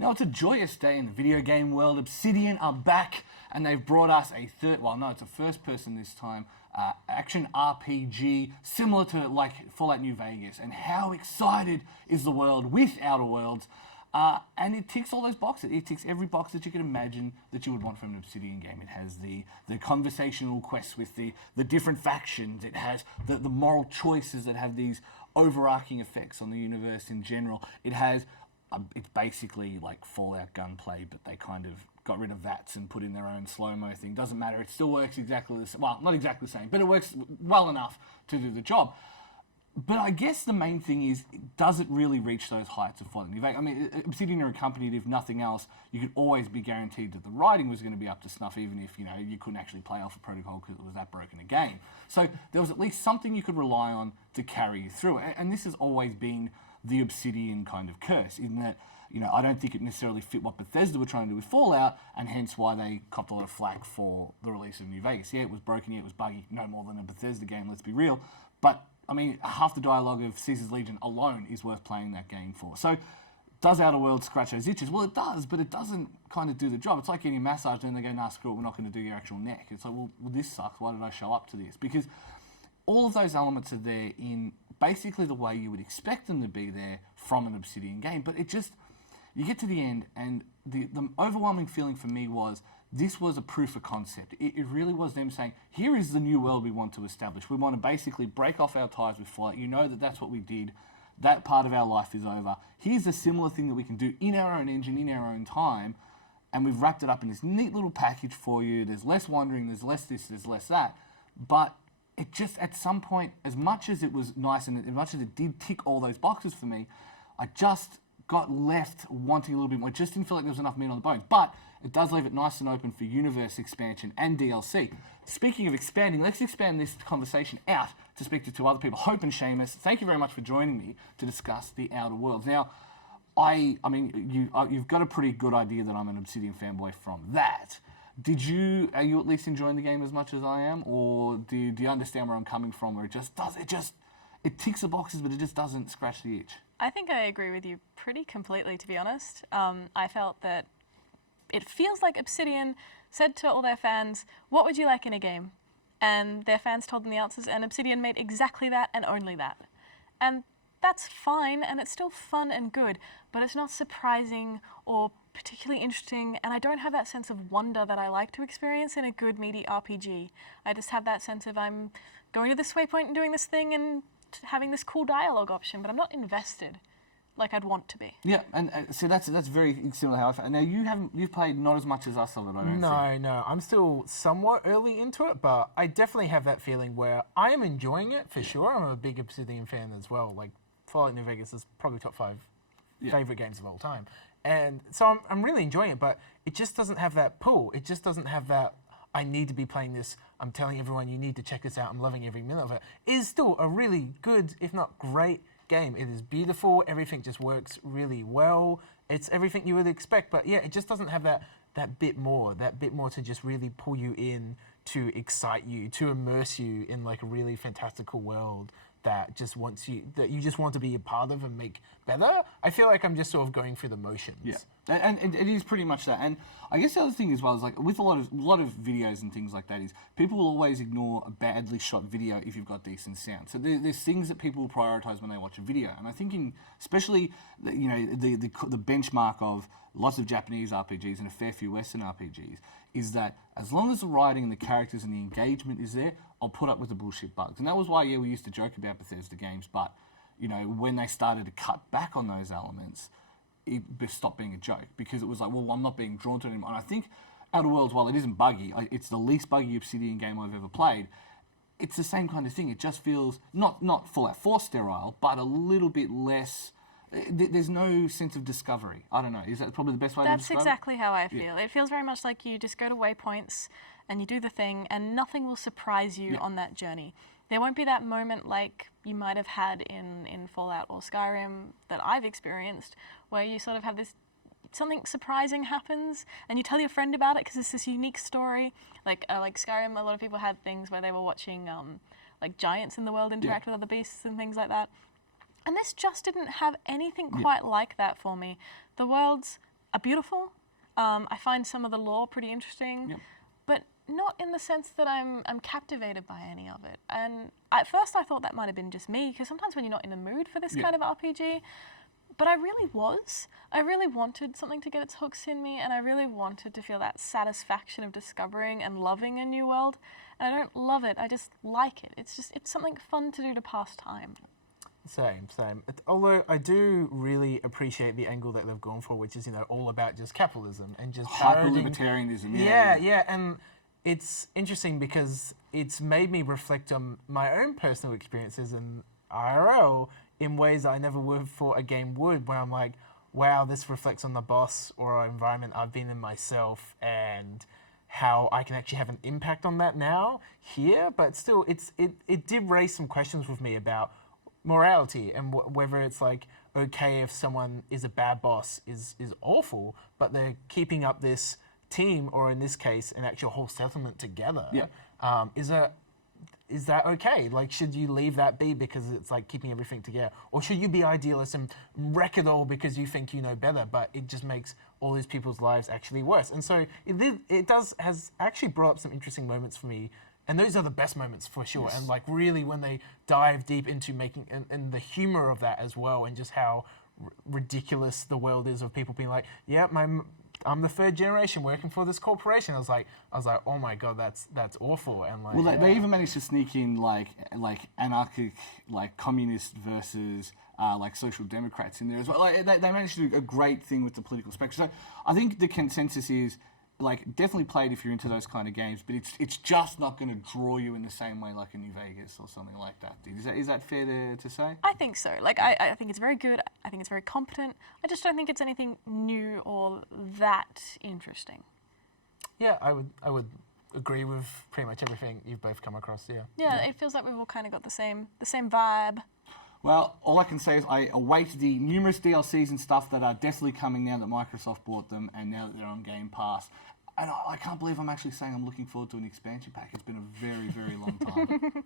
Now, it's a joyous day in the video game world. Obsidian are back, and they've brought us a it's a first-person this time, action RPG, similar to like Fallout New Vegas. And how excited is the world with Outer Worlds? And it ticks all those boxes. It ticks every box that you can imagine that you would want from an Obsidian game. It has the conversational quests with the different factions. It has the moral choices that have these overarching effects on the universe in general. It has it's basically like Fallout gunplay, but they kind of got rid of VATs and put in their own slow-mo thing. Doesn't matter, it still works exactly the same. Well, not exactly the same, but it works well enough to do the job. But I guess the main thing is, does it really reach those heights of Fallout New Vegas? I mean, Obsidian are a company that, if nothing else, you could always be guaranteed that the writing was going to be up to snuff, even if, you couldn't actually play Alpha Protocol because it was that broken a game. So there was at least something you could rely on to carry you through. And this has always been the Obsidian kind of curse, in that, I don't think it necessarily fit what Bethesda were trying to do with Fallout, and hence why they copped a lot of flack for the release of New Vegas. Yeah, it was broken, yeah, it was buggy, no more than a Bethesda game, let's be real. But, I mean, half the dialogue of Caesar's Legion alone is worth playing that game for. So, does Outer Worlds scratch those itches? Well, it does, but it doesn't kind of do the job. It's like getting a massage, and then they go, nah, screw it, we're not going to do your actual neck. It's like, well, this sucks, why did I show up to this? Because all of those elements are there in basically the way you would expect them to be there from an Obsidian game, but it just, you get to the end, and the overwhelming feeling for me was, this was a proof of concept. It really was them saying, here is the new world we want to establish. We want to basically break off our ties with Fallout. You know that that's what we did. That part of our life is over. Here's a similar thing that we can do in our own engine, in our own time, and we've wrapped it up in this neat little package for you. There's less wandering, there's less this, there's less that, but it just, at some point, as much as it was nice and as much as it did tick all those boxes for me, I just got left wanting a little bit more. It just didn't feel like there was enough meat on the bones. But it does leave it nice and open for universe expansion and DLC. Speaking of expanding, let's expand this conversation out to speak to two other people. Hope and Seamus, thank you very much for joining me to discuss the Outer Worlds. Now, I mean, you've got a pretty good idea that I'm an Obsidian fanboy from that. Are you at least enjoying the game as much as I am, or do you understand where I'm coming from, where it ticks the boxes, but it just doesn't scratch the itch? I think I agree with you pretty completely, to be honest. I felt that it feels like Obsidian said to all their fans, what would you like in a game? And their fans told them the answers, and Obsidian made exactly that and only that. And that's fine, and it's still fun and good, but it's not surprising or particularly interesting, and I don't have that sense of wonder that I like to experience in a good, meaty RPG. I just have that sense of, I'm going to this waypoint and doing this thing and having this cool dialogue option, but I'm not invested like I'd want to be. Yeah, and so that's very similar to how I felt. Now, you've played not as much as us of it, I don't think. No, I'm still somewhat early into it, but I definitely have that feeling where I am enjoying it, for sure. I'm a big Obsidian fan as well. Like, Fallout New Vegas is probably top 5 favourite games of all time. And so I'm really enjoying it, but it just doesn't have that pull. It just doesn't have that, I need to be playing this, I'm telling everyone you need to check this out, I'm loving every minute of it. It is still a really good, if not great, game. It is beautiful, everything just works really well. It's everything you would expect, but yeah, it just doesn't have that bit more to just really pull you in, to excite you, to immerse you in like a really fantastical world that you just want to be a part of and make better. I feel like I'm just sort of going through the motions. Yeah, and it is pretty much that. And I guess the other thing as well is, like, with a lot of videos and things like that, is people will always ignore a badly shot video if you've got decent sound. So there's things that people will prioritize when they watch a video. And I think especially the benchmark of lots of Japanese RPGs and a fair few Western RPGs is that as long as the writing and the characters and the engagement is there, I'll put up with the bullshit bugs. And that was why, we used to joke about Bethesda games, but, when they started to cut back on those elements, it stopped being a joke, because it was like, well, I'm not being drawn to it anymore. And I think Outer Worlds, while it isn't buggy, it's the least buggy Obsidian game I've ever played, it's the same kind of thing. It just feels, not Fallout 4 sterile, but a little bit less. There's no sense of discovery. I don't know. Is that probably the best way to describe it? That's exactly how I feel. Yeah. It feels very much like you just go to waypoints and you do the thing, and nothing will surprise you on that journey. There won't be that moment like you might have had in Fallout or Skyrim that I've experienced, where you sort of have this, something surprising happens, and you tell your friend about it because it's this unique story. Like Skyrim, a lot of people had things where they were watching like giants in the world interact with other beasts and things like that. And this just didn't have anything quite like that for me. The worlds are beautiful. I find some of the lore pretty interesting. Yep. But not in the sense that I'm captivated by any of it. And at first I thought that might have been just me, because sometimes when you're not in the mood for this kind of RPG, but I really was. I really wanted something to get its hooks in me, and I really wanted to feel that satisfaction of discovering and loving a new world. And I don't love it, I just like it. It's something fun to do to pass time. Same. Although I do really appreciate the angle that they've gone for, which is, all about just capitalism and just hyper-libertarianism. Yeah, and it's interesting because it's made me reflect on my own personal experiences in IRL in ways I never would have thought a game would, where I'm like, wow, this reflects on the boss or environment I've been in myself, and how I can actually have an impact on that now here. But still, it did raise some questions with me about morality and whether it's like okay if someone is a bad boss is awful, but they're keeping up this team, or in this case an actual whole settlement together. Is that okay? Like, should you leave that be because it's like keeping everything together, or should you be idealist and wreck it all because you think you know better, but it just makes all these people's lives actually worse? And so has actually brought up some interesting moments for me. And those are the best moments for sure. Yes. And like really when they dive deep into making and the humor of that as well, and just how ridiculous the world is of people being like, yeah, I'm the third generation working for this corporation. I was like, oh my god, that's awful. And like, well, they even managed to sneak in like anarchic, like communist versus like social democrats in there as well. Like they managed to do a great thing with the political spectrum. So I think the consensus is, like, definitely play it if you're into those kind of games, but it's just not going to draw you in the same way like a New Vegas or something like that did. Is that fair to say? I think so. Like, I think it's very good. I think it's very competent. I just don't think it's anything new or that interesting. Yeah, I would agree with pretty much everything you've both come across. Yeah, it feels like we've all kind of got the same vibe. Well, all I can say is I await the numerous DLCs and stuff that are definitely coming now that Microsoft bought them, and now that they're on Game Pass. And I can't believe I'm actually saying I'm looking forward to an expansion pack. It's been a very, very long time.